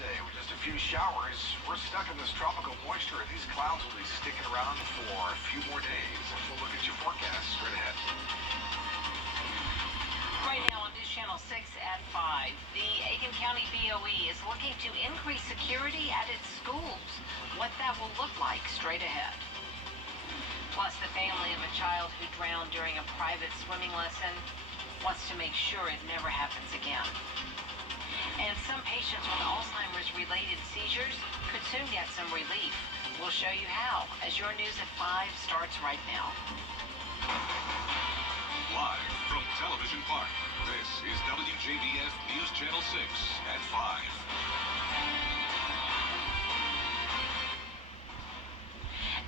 Monday with just a few showers. We're stuck in this tropical moisture, and these clouds will be sticking around for a few more days. We'll look at your forecast straight ahead. Right now on News Channel 6 at 5, the Aiken County BOE is looking to increase security at its schools. What that will look like straight ahead. Plus, the family of a child who drowned during a private swimming lesson wants to make sure it never happens again. And some patients with Alzheimer's-related seizures could soon get some relief. We'll show you how as your News at 5 starts right now. Live from Television Park, this is Wjbf News Channel 6 at 5.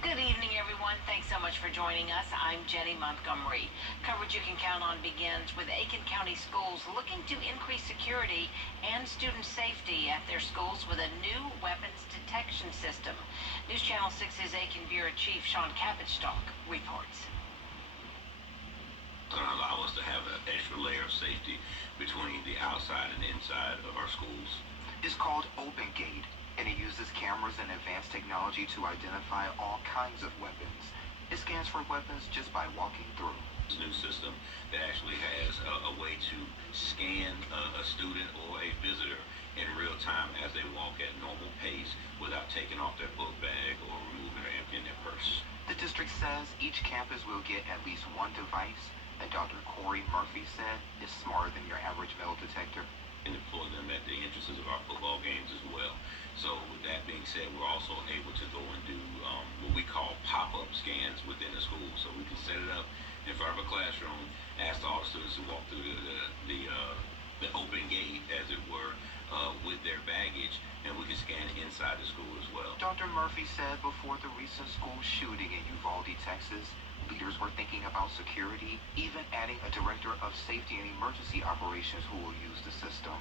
Good evening, everyone. Thanks so much for joining us. I'm Jenny Montgomery. Coverage you can count on begins with Aiken County Schools looking to increase security and student safety at their schools with a new weapons detection system. News Channel 6's Aiken Bureau Chief Sean Kapitstock reports. It's going to allow us to have an extra layer of safety between the outside and inside of our schools. It's called Open Gate, and it uses cameras and advanced technology to identify all kinds of weapons. It scans for weapons just by walking through. This new system that actually has a way to scan a student or a visitor in real time as they walk at normal pace without taking off their book bag or removing or emptying their purse. The district says each campus will get at least one device that Dr. Corey Murphy said is smarter than your average metal detector. And deploy them at the entrances of our football games as well. So with that being said, we're also able to go and do what we call pop-up scans within the school. So we can set it up in front of a classroom, ask all the students to walk through the open gate, as it were, with their baggage, and we can scan inside the school as well. Dr. Murphy said before the recent school shooting in Uvalde, Texas, leaders were thinking about security, even adding a director of safety and emergency operations who will use the system.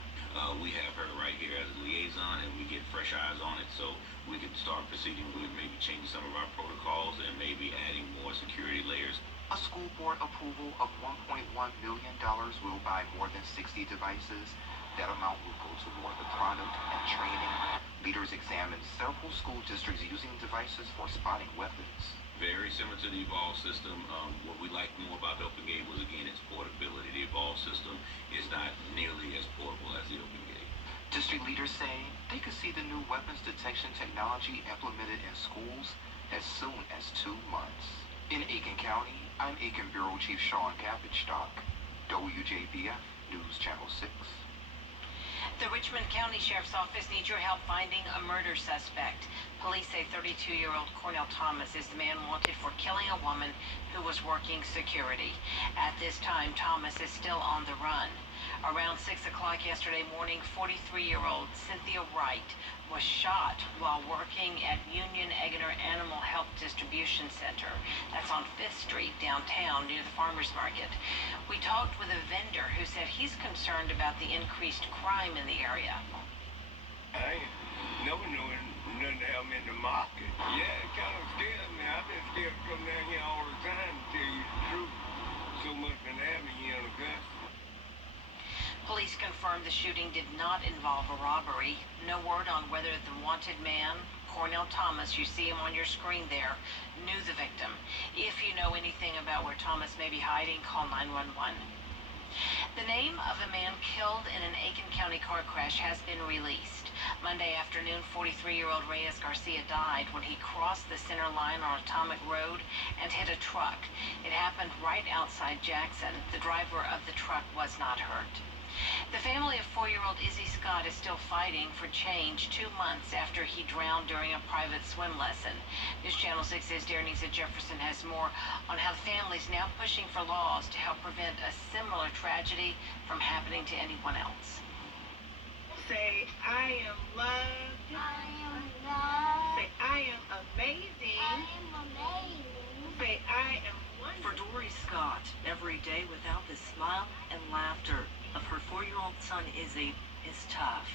We have her right here as a liaison, and we get fresh eyes on it, so we can start proceeding with maybe changing some of our protocols and maybe adding more security layers. A school board approval of $1.1 million will buy more than 60 devices. That amount will go toward the product and training. Leaders examined several school districts using devices for spotting weapons. Very similar to the Evolve system. What we liked more about the Open Gate was, again, its portability. The Evolve system is not nearly as portable as the Open Gate. District leaders say they could see the new weapons detection technology implemented in schools as soon as 2 months. In Aiken County, I'm Aiken Bureau Chief Sean Kapitstock, WJBF News Channel 6. The Richmond County Sheriff's Office needs your help finding a murder suspect. Police say 32-year-old Cornell Thomas is the man wanted for killing a woman who was working security. At this time, Thomas is still on the run. Around 6 o'clock yesterday morning, 43-year-old Cynthia Wright was shot while working at Union Eggener Animal Health Distribution Center. That's on 5th Street downtown near the farmers market. We talked with a vendor who said he's concerned about the increased crime in the area. I ain't never knowing nothing to have me in the market. Yeah, it kind of scares me. I've been scared to come down here all the time, to tell you the truth. So much been happening here in Augusta. Police confirmed the shooting did not involve a robbery. No word on whether the wanted man, Cornell Thomas, you see him on your screen there, knew the victim. If you know anything about where Thomas may be hiding, call 911. The name of a man killed in an Aiken County car crash has been released. Monday afternoon, 43-year-old Reyes Garcia died when he crossed the center line on Atomic Road and hit a truck. It happened right outside Jackson. The driver of the truck was not hurt. The family of 4-year-old Izzy Scott is still fighting for change 2 months after he drowned during a private swim lesson. News Channel 6's Darenisa Jefferson has more on how the family is now pushing for laws to help prevent a similar tragedy from happening to anyone else. Say, I am loved. I am loved. Say, I am amazing. I am amazing. Say, I am wonderful. For Dory Scott, every day without the smile and laughter of her 4-year-old son Izzy is tough.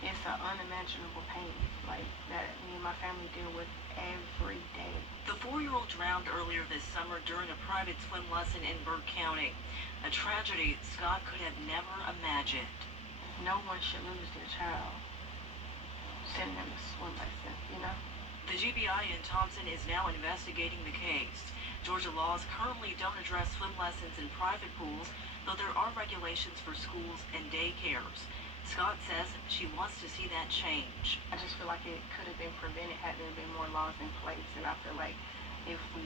It's an unimaginable pain, like that me and my family deal with every day. The 4-year-old drowned earlier this summer during a private swim lesson in Burke County. A tragedy Scott could have never imagined. No one should lose their child. sending them to swim lesson, you know? The GBI in Thompson is now investigating the case. Georgia laws currently don't address swim lessons in private pools, though there are regulations for schools and daycares. Scott says she wants to see that change. I just feel like it could have been prevented had there been more laws in place, and I feel like if we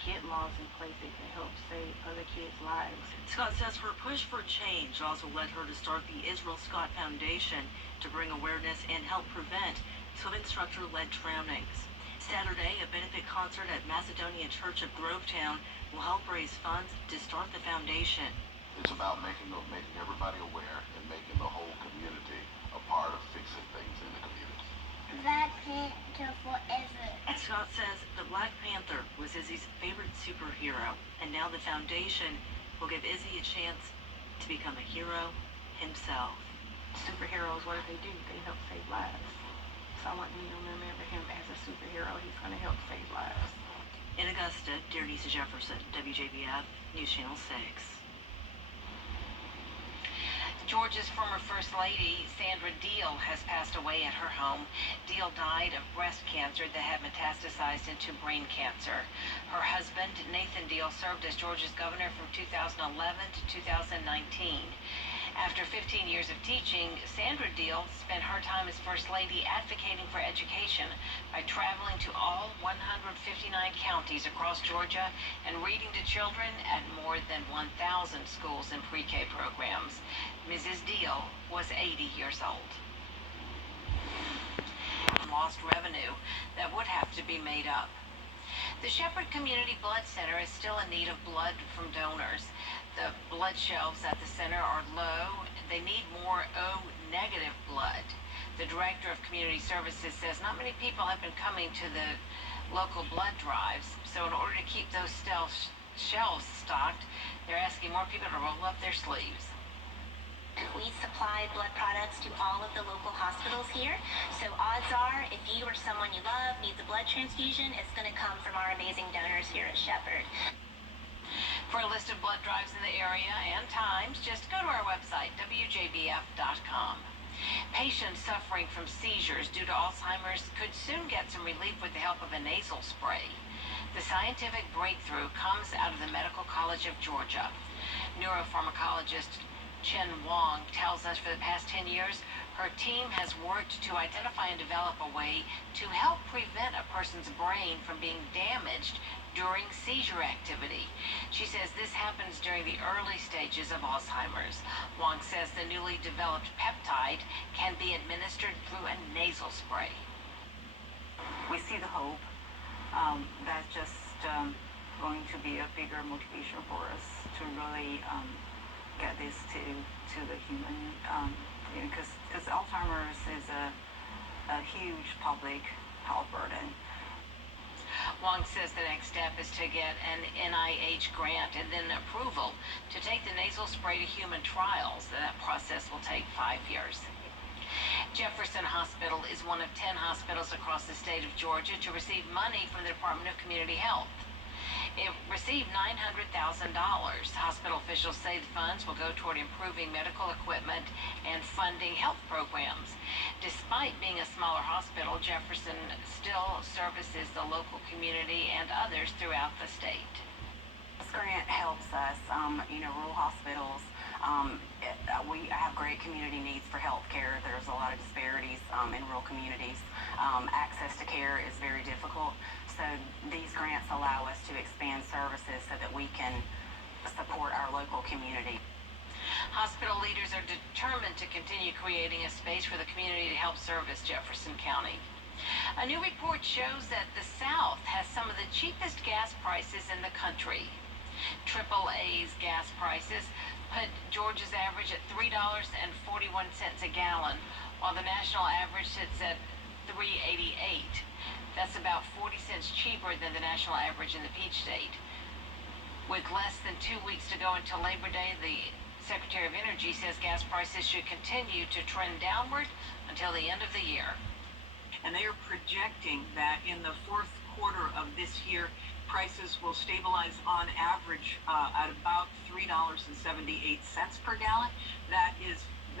get laws in place, it can help save other kids' lives. Scott says her push for change also led her to start the Israel Scott Foundation to bring awareness and help prevent swim instructor-led drownings. Saturday, a benefit concert at Macedonia Church of Grovetown will help raise funds to start the foundation. It's about making everybody aware and making the whole community a part of fixing things in the community. Black Panther forever. Scott says the Black Panther was Izzy's favorite superhero, and now the foundation will give Izzy a chance to become a hero himself. Superheroes, what do? They help save lives. So I want you to remember him as a superhero. He's going to help save lives. In Augusta, Denise Jefferson, WJBF, News Channel 6. Georgia's former First Lady, Sandra Deal, has passed away at her home. Deal died of breast cancer that had metastasized into brain cancer. Her husband, Nathan Deal, served as Georgia's governor from 2011 to 2019. After 15 years of teaching, Sandra Deal spent her time as First Lady advocating for education by traveling to all 159 counties across Georgia and reading to children at more than 1,000 schools and pre-K programs. Mrs. Deal was 80 years old. Lost revenue that would have to be made up. The Shepherd Community Blood Center is still in need of blood from donors. The blood shelves at the center are low. They need more O-negative blood. The director of community services says not many people have been coming to the local blood drives, so in order to keep those shelves stocked, they're asking more people to roll up their sleeves. We supply blood products to all of the local hospitals here, so odds are if you or someone you love needs a blood transfusion, it's going to come from our amazing donors here at Shepherd. For a list of blood drives in the area and times, just go to our website, wjbf.com. Patients suffering from seizures due to Alzheimer's could soon get some relief with the help of a nasal spray. The scientific breakthrough comes out of the Medical College of Georgia. Neuropharmacologist Chen Wong tells us for the past 10 years, her team has worked to identify and develop a way to help prevent a person's brain from being damaged during seizure activity. She says this happens during the early stages of Alzheimer's. Wong says the newly developed peptide can be administered through a nasal spray. We see the hope. That's just going to be a bigger motivation for us to really get this to the human, because Alzheimer's is a huge public health burden. Wong says the next step is to get an NIH grant and then approval to take the nasal spray to human trials. That process will take 5 years. Jefferson Hospital is one of 10 hospitals across the state of Georgia to receive money from the Department of Community Health. It received $900,000. Hospital officials say the funds will go toward improving medical equipment and funding health programs. Despite being a smaller hospital, Jefferson still services the local community and others throughout the state. This grant helps us, rural hospitals. We have great community needs for health care. There's a lot of disparities in rural communities. Access to care is very difficult. So these grants allow us to expand services so that we can support our local community. Hospital leaders are determined to continue creating a space for the community to help service Jefferson County. A new report shows that the South has some of the cheapest gas prices in the country. AAA's gas prices put Georgia's average at $3.41 a gallon, while the national average sits at $3.88. That's about 40 cents cheaper than the national average in the Peach State. With less than 2 weeks to go until Labor Day, the Secretary of Energy says gas prices should continue to trend downward until the end of the year. And they are projecting that in the fourth quarter of this year, prices will stabilize on average at about $3.78 per gallon.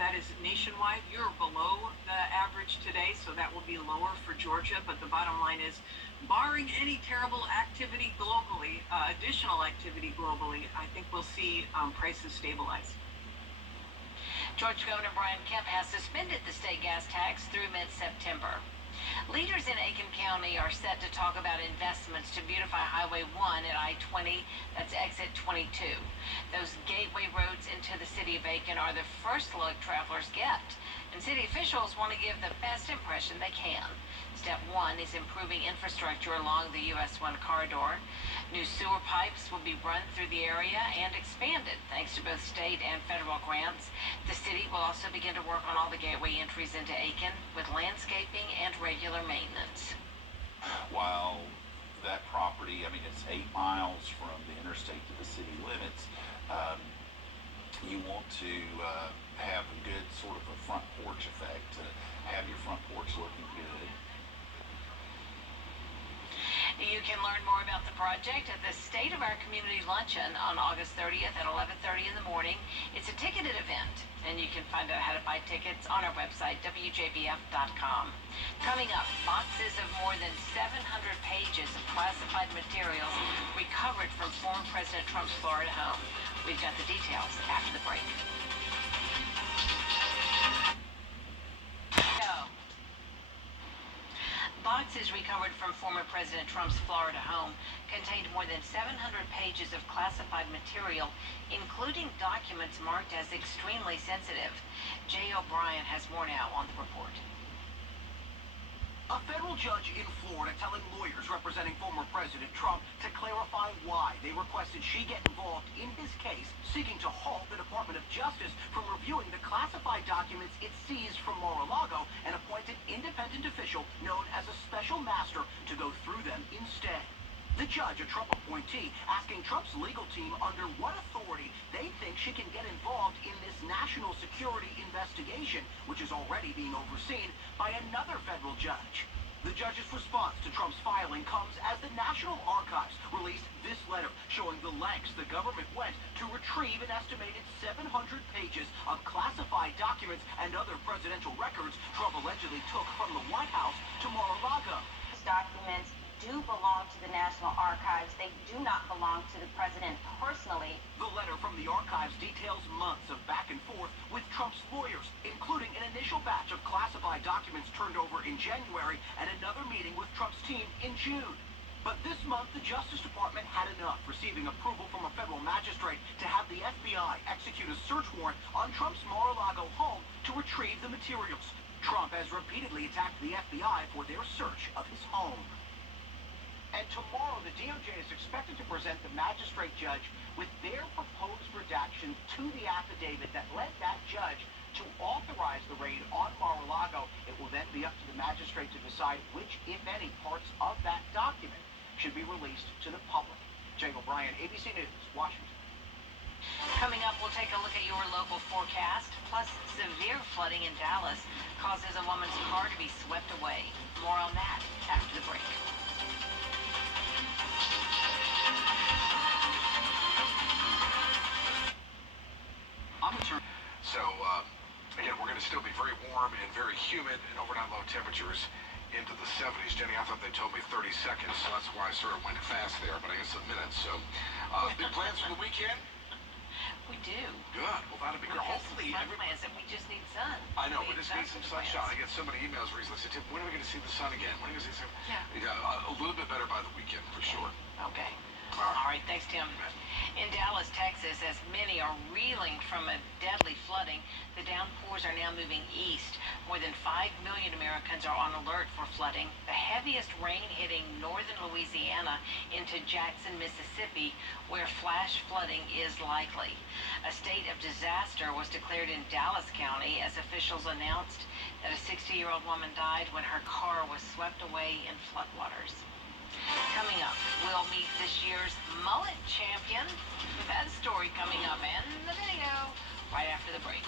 that is nationwide. You're below the average today, so that will be lower for Georgia. But the bottom line is, barring any terrible activity globally, additional activity globally, I think we'll see prices stabilize. Georgia Governor Brian Kemp has suspended the state gas tax through mid-September. Leaders in Aiken County are set to talk about investments to beautify Highway 1 at I-20, that's exit 22. Those gateway roads into the city of Aiken are the first look travelers get, and city officials want to give the best impression they can. Step 1 is improving infrastructure along the US 1 corridor. New sewer pipes will be run through the area and expanded thanks to both state and federal grants. The city will also begin to work on all the gateway entries into Aiken with landscaping and regular maintenance. While that property, I mean, it's 8 miles from the interstate to the city limits, you want to have a good sort of a front porch effect, to have your front porch looking good. You can learn more about the project at the State of Our Community Luncheon on August 30th at 11:30 in the morning. It's a ticketed event, and you can find out how to buy tickets on our website, wjbf.com. Coming up, boxes of more than 700 pages of classified materials recovered from former President Trump's Florida home. We've got the details after the break. Boxes recovered from former President Trump's Florida home contained more than 700 pages of classified material, including documents marked as extremely sensitive. Jay O'Brien has more now on the report. A federal judge in Florida telling lawyers representing former President Trump to clarify why they requested she get involved in his case, seeking to halt the Department of Justice from reviewing the classified documents it seized from Mar-a-Lago and appointed independent official known as a special master to go through them instead. The judge, a Trump appointee, asking Trump's legal team under what authority they think she can get involved in this national security investigation, which is already being overseen by another federal judge. The judge's response to Trump's filing comes as the National Archives released this letter showing the lengths the government went to retrieve an estimated 700 pages of classified documents and other presidential records Trump allegedly took from the White House to Mar-a-Lago. These documents do belong to the National Archives. They do not belong to the president personally. The letter from the archives details months of back and forth with Trump's lawyers, including an initial batch of classified documents turned over in January and another meeting with Trump's team in June. But this month, the Justice Department had enough, receiving approval from a federal magistrate to have the FBI execute a search warrant on Trump's Mar-a-Lago home to retrieve the materials. Trump has repeatedly attacked the FBI for their search of his home. And tomorrow, the DOJ is expected to present the magistrate judge with their proposed redaction to the affidavit that led that judge to authorize the raid on Mar-a-Lago. It will then be up to the magistrate to decide which, if any, parts of that document should be released to the public. Jay O'Brien, ABC News, Washington. Coming up, we'll take a look at your local forecast. Plus, severe flooding in Dallas causes a woman's car to be swept away. More on that after the break. So, again, we're going to still be very warm and very humid and overnight low temperatures into the 70s. Jenny, I thought they told me 30 seconds, so that's why I sort of went fast there, but I guess a minute. So, big plans for the weekend? We do. Good. Well, that'll be great. Hopefully, plans, and we just need sun. I know, we just need some sunshine. I get so many emails recently. I said, Tim, when are we going to see the sun again? When are we going to see the sun? Yeah, a little bit better by the weekend, for sure. Okay. All right, thanks, Tim. In Dallas, Texas, as many are reeling from a deadly flooding, the downpours are now moving east. More than 5 million Americans are on alert for flooding. The heaviest rain hitting northern Louisiana into Jackson, Mississippi, where flash flooding is likely. A state of disaster was declared in Dallas County as officials announced that a 60-year-old woman died when her car was swept away in floodwaters. Coming up, we'll meet this year's mullet champion. That story coming up and the video right after the break.